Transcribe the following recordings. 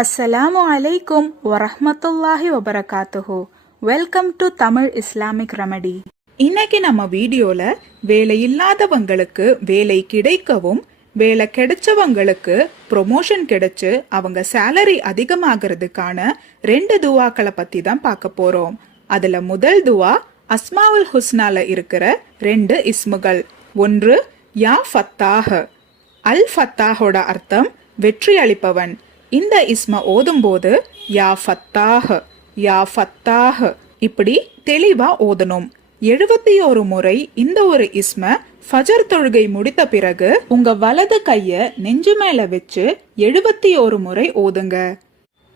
அஸ்ஸலாமு அலைக்கும் வரஹ்மத்துல்லாஹி வபரகாத்துஹு. Welcome to Tamil Islamic remedy. இன்னைக்கு நம்ம வீடியோல வேலை இல்லாதவங்களுக்கு வேலை கிடைக்கவும், வேலை கிடைச்சவங்களுக்கு ப்ரொமோஷன் கிடைச்சு அவங்க சேலரி அதிகமாகிறதுக்கான 2 துவாக்களை பத்தி தான் பார்க்க போறோம். அதுல முதல் துவா அஸ்மாவுல் ஹுஸ்னால இருக்கிற 2 இஸ்முகள். ஒன்று யா ஃபத்தாஹ். அல் ஃபத்தாஹோட அர்த்தம் வெற்றி அளிப்பவன். இந்த இஸ்ம ஓதும் போது யா ஃபத்தாஹ் யா ஃபத்தாஹ் இப்படி தெளிவா ஓதணும். 71 முறை இந்த ஒரு இஸ்ம ஃபஜர் தொழுகை முடித்த பிறகு உங்க வலது கைய நெஞ்சு மேல வச்சு 71 முறை ஓதுங்க.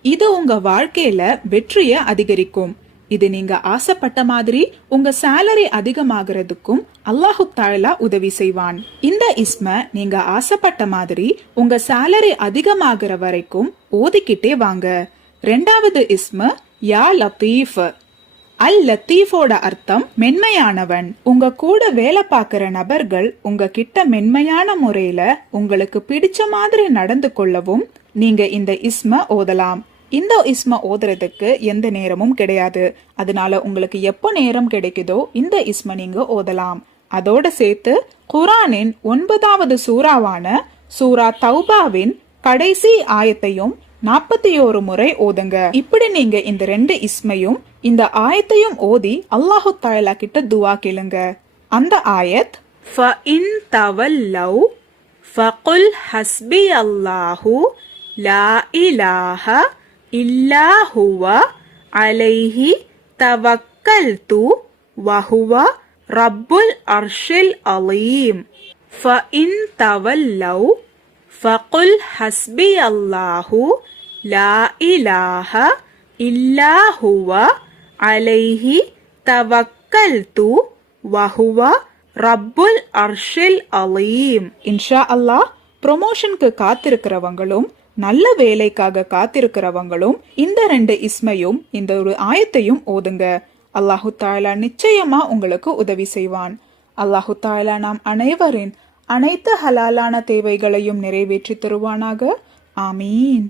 இது உங்க வாழ்க்கையில வெற்றிய அதிகரிக்கும். இது நீங்க ஆசைப்பட்ட மாதிரி உங்க சேலரி அதிகமாகிறதுக்கும் அல்லாஹு தஆலா உதவி செய்வான். இந்த இஸ்ம நீங்க ஆசைப்பட்ட மாதிரி உங்க சேலரி அதிகமாகிற வரைக்கும் ஓதிக்கிட்டே வாங்க. 2வது இஸ்ம யா லத்தீஃப். அல் லத்தீஃபோட அர்த்தம் மென்மையானவன். உங்க கூட வேலை பார்க்கிற நபர்கள் உங்க கிட்ட மென்மையான முறையில உங்களுக்கு பிடிச்ச மாதிரி நடந்து கொள்ளவும் நீங்க இந்த இஸ்ம ஓதலாம். இந்த இஸ்ம ஓதுறதுக்கு எந்த நேரமும் கிடையாது. அதனால உங்களுக்கு எப்போ நேரம் கிடைக்குதோ இந்த இஸ்ம நீங்க ஓதலாம். அதோட சேர்த்து குர்ஆனின் 9வது சூறாவான சூரா தௌபாவின் கடைசி ஆயத்தையும் 41 முறை ஓதுங்க. இப்படி நீங்க இந்த 2 இஸ்மையும் இந்த ஆயத்தையும் ஓதி அல்லாஹு தஆலா கிட்ட துவா கேளுங்க. அந்த ஆயத் ஃபஇன் தவல்லவ் ஃபகுல் ஹஸ்பி அல்லாஹு லா இலாஹ இல்லா ஹுவ அலைஹி தவக்கல்து வஹுவ ரப்புல் அர்ஷில் அலீம். ஃபஇன் தவல்லவ் ஃபகுல் ஹஸ்பி அல்லாஹு லா இலாஹ இல்லா ஹுவ அலைஹி தவக்கல்து வஹுவ ரப்புல் அர்ஷில் அலீம். இன்ஷா அல்லாஹ் ப்ரொமோஷனுக்கு காத்திருக்கிறவங்களும் நல்ல வேலைக்காக காத்திருக்கிறவங்களும் இந்த 2 இஸ்மையும் இந்த ஒரு ஆயத்தையும் ஓதுங்க. அல்லாஹு தஆலா நிச்சயமா உங்களுக்கு உதவி செய்வான். அல்லாஹு தஆலா நாம் அனைவரின் அனைத்து ஹலாலான தேவைகளையும் நிறைவேற்றி தருவானாக. ஆமீன்.